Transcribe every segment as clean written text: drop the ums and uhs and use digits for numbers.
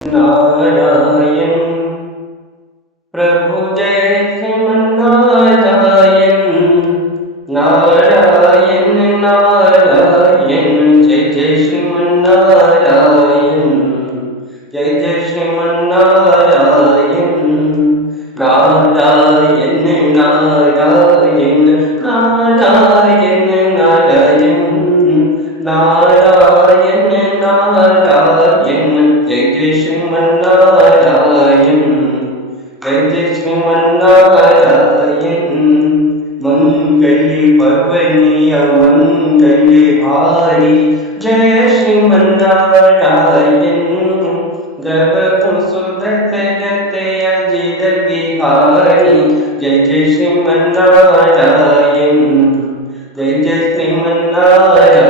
नारायण प्रभु जय श्रीमन्नारायण नारायण नारायण जय जय श्रीमन्नारायण जय जय श्रीमन्नारायण नारायण नारायण नारायण नारायण नारायण नारायण जय जय श्रीमन्नारायण जय जय श्रीमन्नारायण मंगल्य भवनीय मंगल्य हारी जय श्रीमन्नारायण द्रवहु सुदत गत अजित बिहारी जय जय श्रीमन्नारायण जय जय श्रीमन्नारायण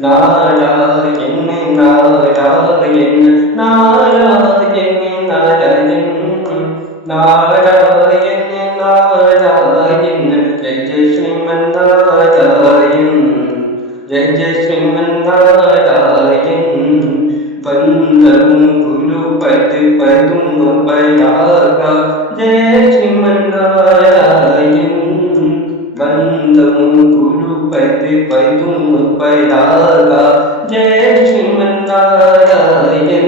नारायण नारायण नारायण नारायण नारायण नारायण जय जय श्रीमन्नारायण जय जय श्रीमन्नारायण बंदं गुरुपद पदुम पयागा जय श्रीमन्नारायण बंदं गुरुपद पदुम पयागा जय श्रीमन्नारायण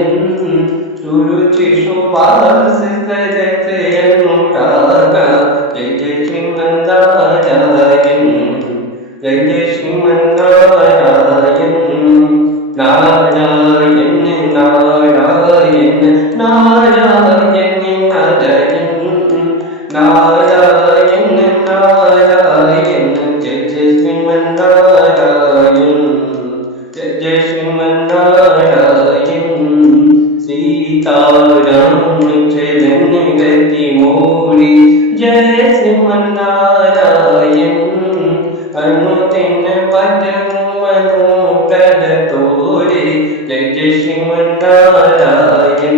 सुरुचि सुवास करत अनुरागा जय जय श्रीमन्नारायण जय जय श्रीमन्नारायण नारायण नारायण नारायण नारायण नारायण नारायण जय जय श्रीमन्नारायण जय जय श्रीमन्नारायण सीताराम चरण गति मोरी जय श्रीमन्नारायण अनुदिन पद मनोकद तोरे जय जय श्रीमन्नारायण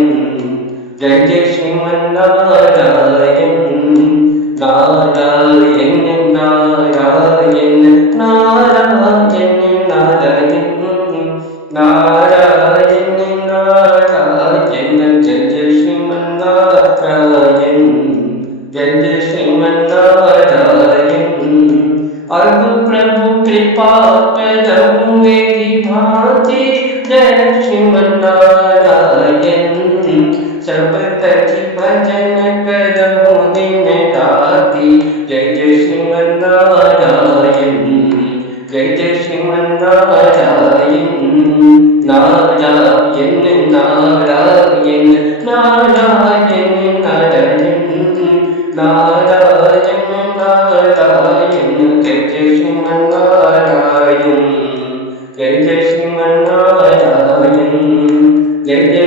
जय जय श्रीमन्नारायण नारायण नारायण नारायण नारायण नारायण नारायण जय जय श्रीमन्नारायण जय जय श्रीमन्नारायण अर्घ प्रभु कृपा करहु मेरी भांति जय श्रीमन्नारायण सब तज भजन करहु दिन राति जय जय श्रीमन्नारायण जय जय श्रीमन्नारायण नारायण नारायण नारायण नारायण नारायण नारायण जय जय श्रीमन्नारायण जय जय श्रीमन्नारायण जय जय